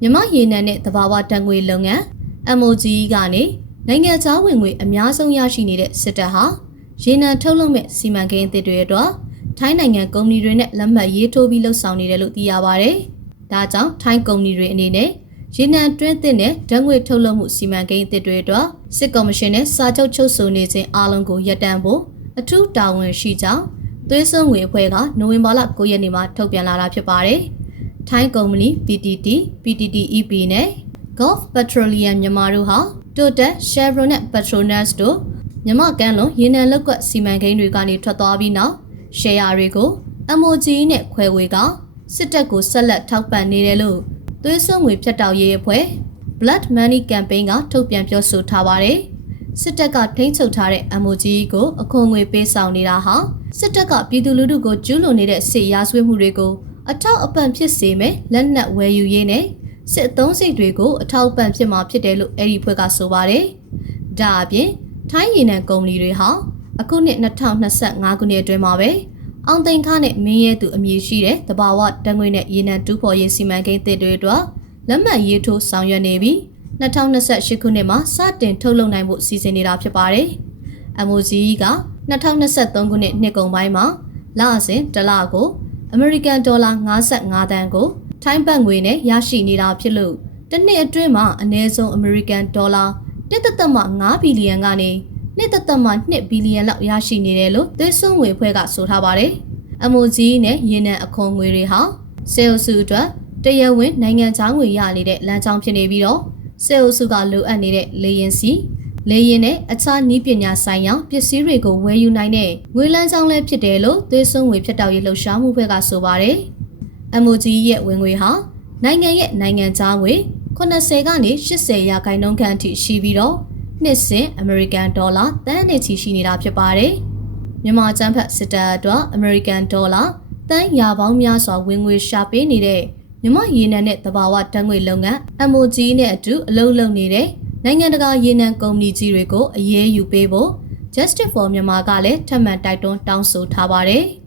မြမရေနံနဲ့တဘာဝတန်ငွေလုပ်ငန်း MOG ကနေနိုင်ငံခြားဝင်ငွေအများဆုံးရရှိနေတဲ့စစ်တပ်ဟာရေနံထုတ်လုပ်မဲ့စီမံကိန်းအသစ်တွေအတွက်ထိုင်းနိုင်ငံကုမ္ပဏီတွေနဲ့လက်မှတ်ရေးထိုးပြီးလှုပ်ဆောင်နေတယ်လို့သိရပါဗျ။ဒါကြောင့်ထိုင်းကုမ္ပဏီတွေအနေနဲ့ရေနံတွင်းသစ်နဲ့ဓာတ်ငွေထုတ်လုပ်မှုစီမံကိန်းအသစ်တွေအတွက်စစ်ကော်မရှင်နဲ့စာချုပ်ချုပ်ဆိုနေခြင်းအားလုံးကိုရပ်တန့်ဖို့အထူးတာဝန်ရှိကြောင်းသွေးစွန်းငွေအဖွဲ့ကနိုဝင်ဘာလ9ရက်နေ့မှာထုတ်ပြန်လာတာဖြစ်ပါတယ်။ ထိုင်းကုမ္ပဏီ PTT, PTTEP နဲ့ Gulf Petroleum မြန်မာတို့ဟာ Total, Chevron နဲ့ Petronas တို့မြန်မာကမ်းလွန်ရေနံလက်ကွက်စီမံကိန်းတွေကနေထွက်သွားပြီးနောက်ရှယ်ယာတွေကို MOG နဲ့ခွဲဝေကစစ်တပ်ကိုဆက်လက်ထောက်ပံ့နေတယ်လို့သွေးစွန်းငွေဖြတ်တောက်ရေးအဖွဲ့ Blood Money Campaign ကထုတ်ပြန်ပြောဆိုထားပါတယ်။စစ်တပ်ကထိန်းချုပ်ထားတဲ့ MOG ကိုအခွန်ငွေပေးဆောင်နေတာဟာစစ်တပ်ကပြည်သူလူထုကိုကျူးလွန်နေတဲ့စစ်ရာဇဝတ်မှုတွေကို အထောက်အပံ့ဖြစ်စေမယ်လက်နက်ဝယ်ယူရေးနဲ့စစ်အသုံးစိတ်တွေကိုအထောက်အပံ့ဖြစ်မှာဖြစ်တယ်လို့အဲ့ဒီဖွဲ့ကဆိုပါတယ်။ဒါအပြင်ထိုင်းရေနံကုမ္ပဏီတွေဟာအခုနှစ်2025ခုနှစ်အတွင်းမှာပဲအောင်သိန်းခါနဲ့မင်းရဲသူအမည်ရှိတဲ့တဘာဝတန်ငွေနဲ့ရေနံတူးဖော်ရေးစီမံကိန်းတစ်တွေအတွက်လက်မှတ်ရေးထိုးဆောင်ရွက်နေပြီး2028ခုနှစ်မှာစတင်ထုတ်လုပ်နိုင်ဖို့စီစဉ်နေတာဖြစ်ပါတယ်။ MOG က2023ခုနှစ်နှစ်ကုန်ပိုင်းမှာလစဉ်တစ်လကို အမေရိကန်ဒေါ်လာ55တန်းကိုထိုင်းဘတ်ငွေနဲ့ရရှိနေတာဖြစ်လို့တစ်နှစ်အတွင်းမှာအနည်းဆုံးအမေရိကန်ဒေါ်လာ1.5ဘီလီယံကနေ1.2ဘီလီယံလောက်ရရှိနေတယ်လို့သွေးစွန်းငွေဖွဲ့ကဆိုထားပါတယ်။ MOG နဲ့ရေနံအခွန်ငွေတွေဟာစေအုပ်စုအတွက်တရားဝင်နိုင်ငံခြားငွေရနေတဲ့လမ်းကြောင်းဖြစ်နေပြီးတော့စေအုပ်စုကလိုအပ်နေတဲ့လေရင်စီ လေရင်နဲ့အခြားနည်းပညာဆိုင်ရာပစ္စည်းတွေကိုဝယ်ယူနိုင်တဲ့ငွေလမ်းကြောင်းလည်းဖြစ်တယ်လို့သွေးစွန်းငွေဖြတ်တောက်ရေးလှုပ်ရှားမှုဘက်ကဆိုပါတယ်။ MOG ရဲ့ဝင်ငွေဟာနိုင်ငံရဲ့နိုင်ငံခြားငွေ80ကနေ80ရာခိုင်နှုန်းခန့်အထိရှိပြီးတော့နှစ်စဉ်အမေရိကန်ဒေါ်လာတန်းနဲ့ချီရှိနေတာဖြစ်ပါတယ်။မြန်မာကျန်းဖတ်စစ်တပ်အတွက်အမေရိကန်ဒေါ်လာတန်းရာပေါင်းများစွာဝင်ငွေရှာပေးနေတဲ့မြမရေနံနဲ့တဘာဝတန်းငွေလုပ်ငန်း MOG နဲ့အတူအလုပ်လုပ်နေတဲ့ နိုင်ငံတကာရေနံကုမ္ပဏီကြီးတွေကိုအရေးယူပေးဖို့ Justice for Myanmar ကလည်းထပ်မံတိုက်တွန်းတောင်းဆိုထားပါတယ်။